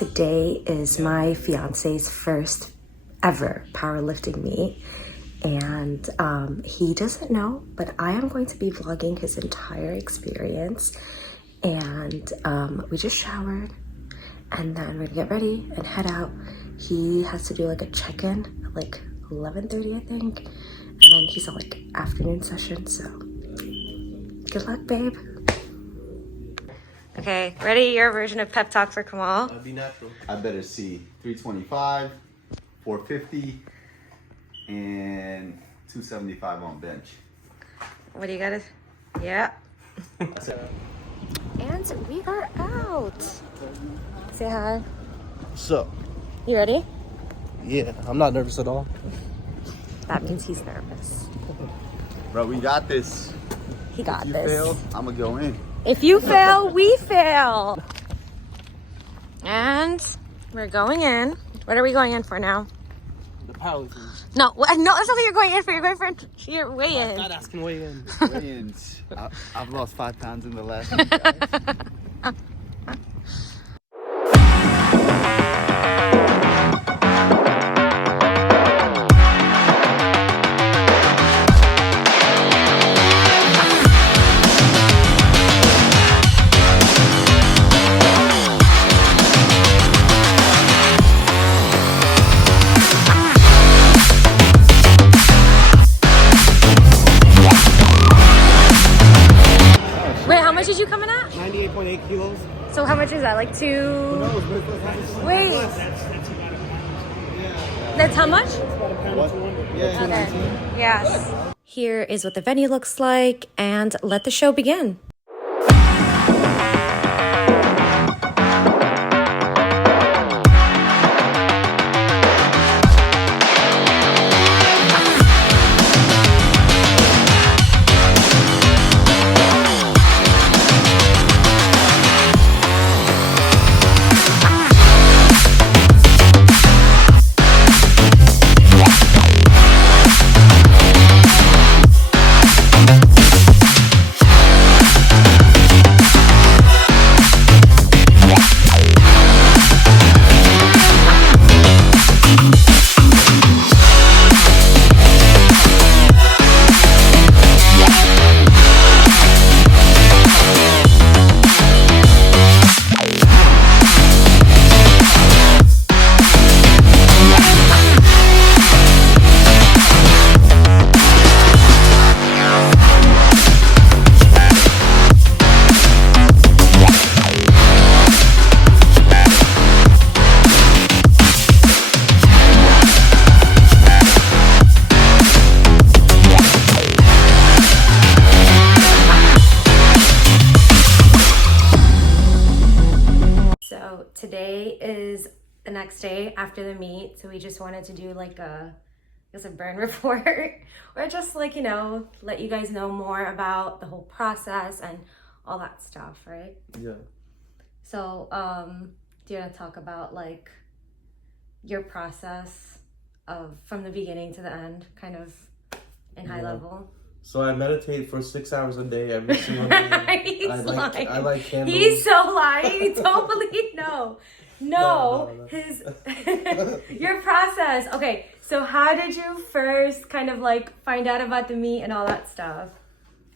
today is my fiance's first ever powerlifting meet, and he doesn't know, but I am going to be vlogging his entire experience. And we just showered, and then we're gonna get ready and head out. He has to do like a check-in at like 11:30, I think, and then he's on like afternoon session, so good luck, babe. Okay, ready? Your version of pep talk for Kamal. That'd be natural. I better see 325, 450, and 275 on bench. What do you gotta? Yeah. And we are out. Say hi. So, You ready? yeah, I'm not nervous at all. That means he's nervous. Bro, we got this. He got If you this. fail, I'm gonna go in. If you fail, we fail. And we're going in. What are we going in for now? The powerlifting. No, no, that's not what you're going in for. You're going for your weigh-in. God asking weigh in. Weigh-ins. I've lost 5 pounds in the last week, guys. Wait, how much did you come in at? 98.8 kilos. So how much is that? Like 2... Wait. That's how much? What? Yeah, Okay. Yes. Here is what the venue looks like, and let the show begin. Today is the next day after the meet, so we just wanted to do like a burn report or just like, you know, let you guys know more about the whole process and all that stuff, right? Yeah. So do you want to talk about like your process of from the beginning to the end, kind of in high level? So I meditate for 6 hours a day every single day. He's lying. I like candles. He's so lying. Don't believe. No. His your process. Okay, so how did you first kind of like find out about the meet and all that stuff?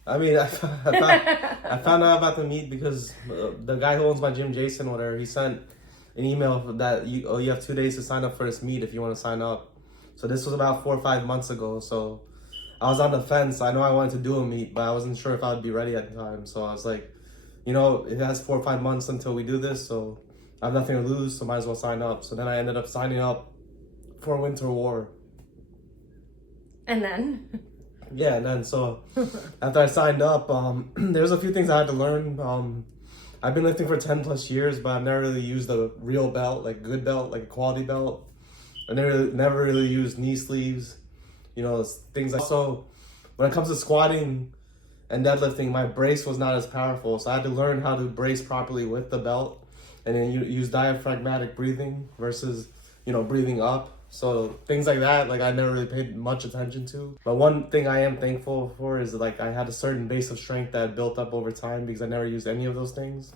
I mean, I found out about the meet because the guy who owns my gym, Jason, whatever, he sent an email that you have 2 days to sign up for this meet if you want to sign up. So this was about 4 or 5 months ago. So I was on the fence. I know I wanted to do a meet, but I wasn't sure if I would be ready at the time. So I was like, you know, it has 4 or 5 months until we do this, so I have nothing to lose, so might as well sign up. So then I ended up signing up for Winter War. And then? Yeah, and then so after I signed up, there's a few things I had to learn. I've been lifting for 10 plus years, but I've never really used a real belt, like good belt, like a quality belt. I never really used knee sleeves, you know, things like. So when it comes to squatting and deadlifting, my brace was not as powerful, so I had to learn how to brace properly with the belt, and then use diaphragmatic breathing versus, you know, breathing up. So things like that, like I never really paid much attention to. But one thing I am thankful for is like I had a certain base of strength that built up over time because I never used any of those things.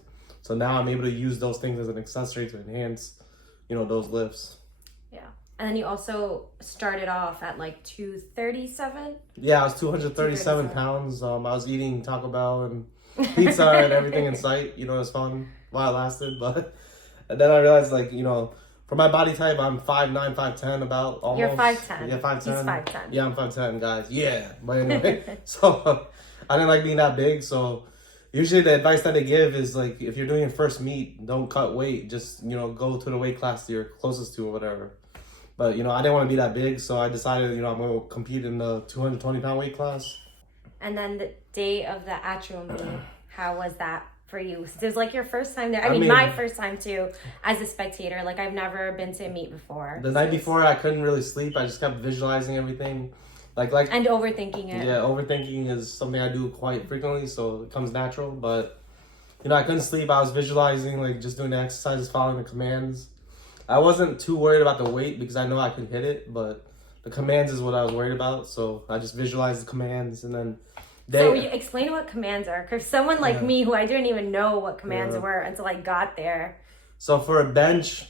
So now I'm able to use those things as an accessory to enhance, those lifts. Yeah. And then you also started off at like 237? Yeah, I was 237 pounds. I was eating Taco Bell and pizza and everything in sight. It was fun while it lasted. But and then I realized, like, for my body type, I'm 5'9", 5'10", about almost. You're 5'10". Yeah, 5'10". He's 5'10". Yeah, I'm 5'10", guys. Yeah. But anyway, so I didn't like being that big. So usually the advice that they give is, like, if you're doing your first meet, don't cut weight. Just, go to the weight class you're closest to or whatever. But, I didn't want to be that big. So I decided, I'm going to compete in the 220-pound weight class. And then the day of the actual meet, how was that for you? It was like your first time there. I mean, my first time too, as a spectator. Like, I've never been to a meet before. The night before, I couldn't really sleep. I just kept visualizing everything. Like and overthinking it. Yeah, overthinking is something I do quite frequently, so it comes natural. But, I couldn't sleep. I was visualizing, like, just doing the exercises, following the commands. I wasn't too worried about the weight because I know I could hit it, but the commands is what I was worried about. So I just visualized the commands, and then So you explain what commands are, because someone like me, who I didn't even know what commands were until I got there. So for a bench,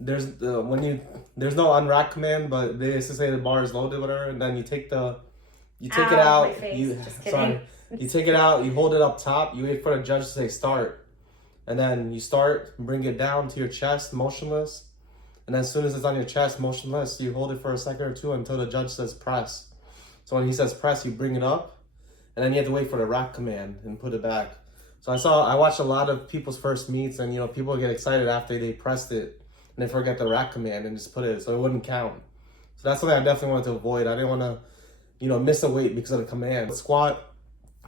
there's there's no unrack command, but they used to say the bar is loaded, whatever, and then you take it out. My face. Just kidding. You take it out, you hold it up top, you wait for the judge to say start, and then you start, bring it down to your chest, motionless, and then as soon as it's on your chest, motionless, you hold it for a second or two until the judge says press. So when he says press, you bring it up, and then you have to wait for the rack command and put it back. So I watched a lot of people's first meets, and people get excited after they pressed it and they forget the rack command and just put it so it wouldn't count. So that's something I definitely wanted to avoid. I didn't want to, miss a weight because of the command. Squat,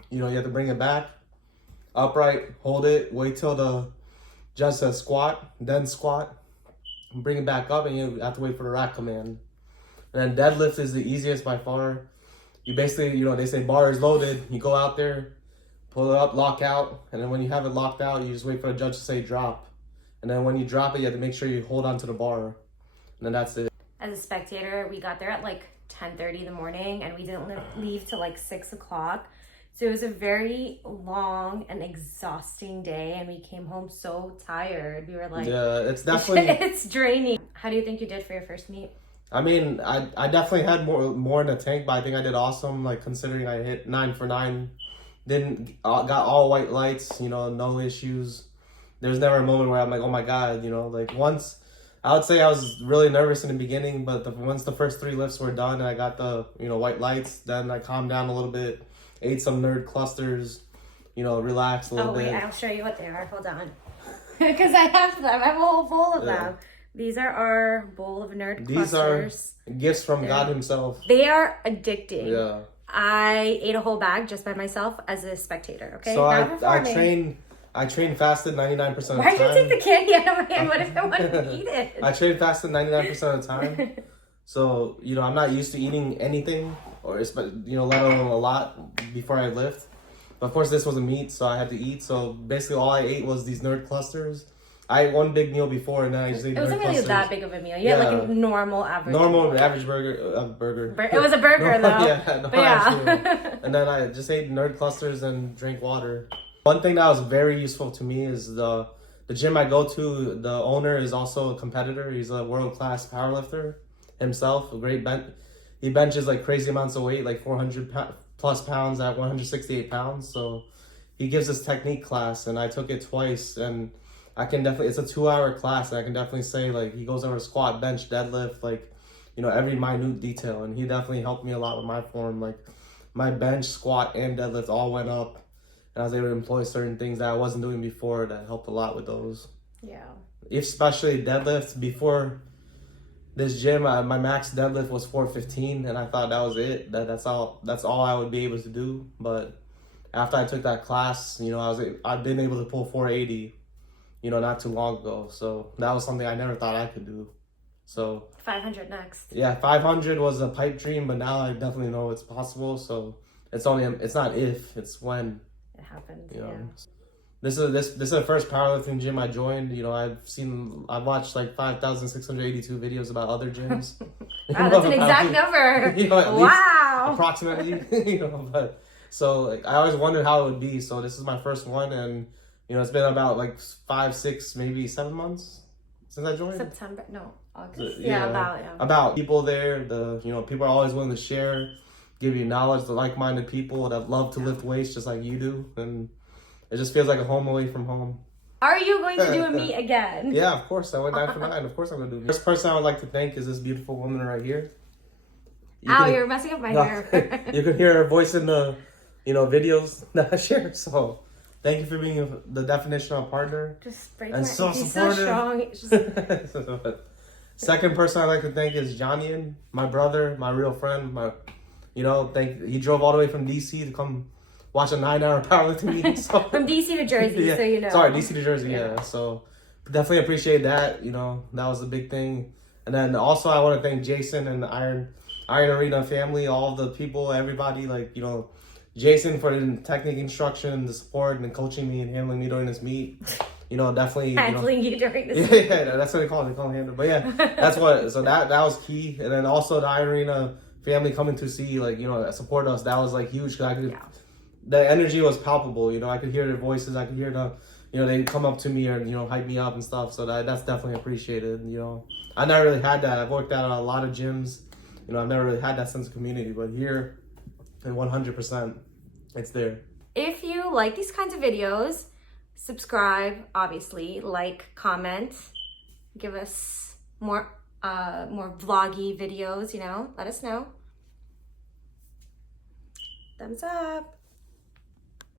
you have to bring it back, upright, hold it, wait till the judge says squat, then squat, and bring it back up, and you have to wait for the rack command. And then deadlift is the easiest by far. You basically, they say bar is loaded. You go out there, pull it up, lock out, and then when you have it locked out, you just wait for the judge to say drop. And then when you drop it, you have to make sure you hold on to the bar. And then that's it. As a spectator, we got there at like 10:30 in the morning, and we didn't leave till like 6 o'clock. So it was a very long and exhausting day, and we came home so tired. We were like, yeah, it's definitely it's draining. How do you think you did for your first meet? I mean, I definitely had more in the tank, but I think I did awesome. Like, considering I hit 9 for 9, got all white lights, no issues. There's never a moment where I'm like, oh my god, like once. I would say I was really nervous in the beginning, but once the first 3 lifts were done and I got the white lights, then I calmed down a little bit, ate some nerd clusters, relaxed a little bit. Oh wait, I'll show you what they are. Hold on, because I have them. I have a whole bowl of them. These are our bowl of nerd clusters. These are gifts from God himself. They are addicting. Yeah. I ate a whole bag just by myself as a spectator. Okay. So I train fasted 99% of the time. Why did you take the candy out of my hand? What if I wanted to eat it? I train fasted 99% of the time. So, I'm not used to eating anything, or let alone a lot before I lift. But of course, this was a meet, so I had to eat. So basically, all I ate was these nerd clusters. I ate one big meal before, and then I just ate nerd clusters. It wasn't really that big of a meal. You had like a normal average burger. It was a burger, though. Yeah. And then I just ate nerd clusters and drank water. One thing that was very useful to me is the gym I go to, the owner is also a competitor. He's a world-class powerlifter himself, a great bench. He benches like crazy amounts of weight, like 400 plus pounds at 168 pounds. So he gives this technique class, and I took it twice, and I can definitely, it's a 2-hour class, and I can definitely say, like, he goes over squat, bench, deadlift, like, every minute detail, and he definitely helped me a lot with my form. Like, my bench, squat, and deadlift all went up, and I was able to employ certain things that I wasn't doing before that helped a lot with those. Yeah. Especially deadlifts. Before this gym, my max deadlift was 415, and I thought that was it. That's all I would be able to do. But after I took that class, I've been able to pull 480, not too long ago. So that was something I never thought I could do. So 500 next. Yeah, 500 was a pipe dream, but now I definitely know it's possible. So it's not if, it's when. It happened. Yeah. Yeah. This is the first powerlifting gym I joined. I've watched like 5,682 videos about other gyms. Wow, that's an exact number. Wow. Approximately. But so, like, I always wondered how it would be. So this is my first one, and You know, it's been about like 5, 6, maybe 7 months since I joined. September, no, August. Yeah, about people there. People are always willing to share, give you knowledge. The like-minded people that love to lift weights just like you do, and it just feels like a home away from home. Are you going to do a meet again? Yeah, of course. I went 9 for 9. Of course I'm gonna do. First person I would like to thank is this beautiful woman right here. You're messing up my hair. You can hear her voice in the, videos that I share. So, thank you for being the definition of a partner. Just break and my. so He's supportive. so strong. It's just... Second person I'd like to thank is Janian, my brother, my real friend. He drove all the way from DC to come watch a 9-hour powerlifting meeting. So. From DC to Jersey, yeah. so you know. Sorry, DC to Jersey, yeah. So definitely appreciate that. That was a big thing. And then also I want to thank Jason and the Iron Arena family, all the people, everybody. Jason for the technique instruction, the support, and coaching me and handling me during this meet. Definitely. Handling you during this. Yeah, that's what they call it. They call it handle. But yeah, that's what. So that was key. And then also the Iron Arena family coming to see, support us. That was huge. Cause the energy was palpable. I could hear their voices. I could hear they come up to me or hype me up and stuff. So that's definitely appreciated. I never really had that. I've worked at a lot of gyms. I've never really had that sense of community, but here, and 100%, it's there. If you like these kinds of videos, subscribe, obviously, like, comment, give us more vloggy videos, let us know. Thumbs up.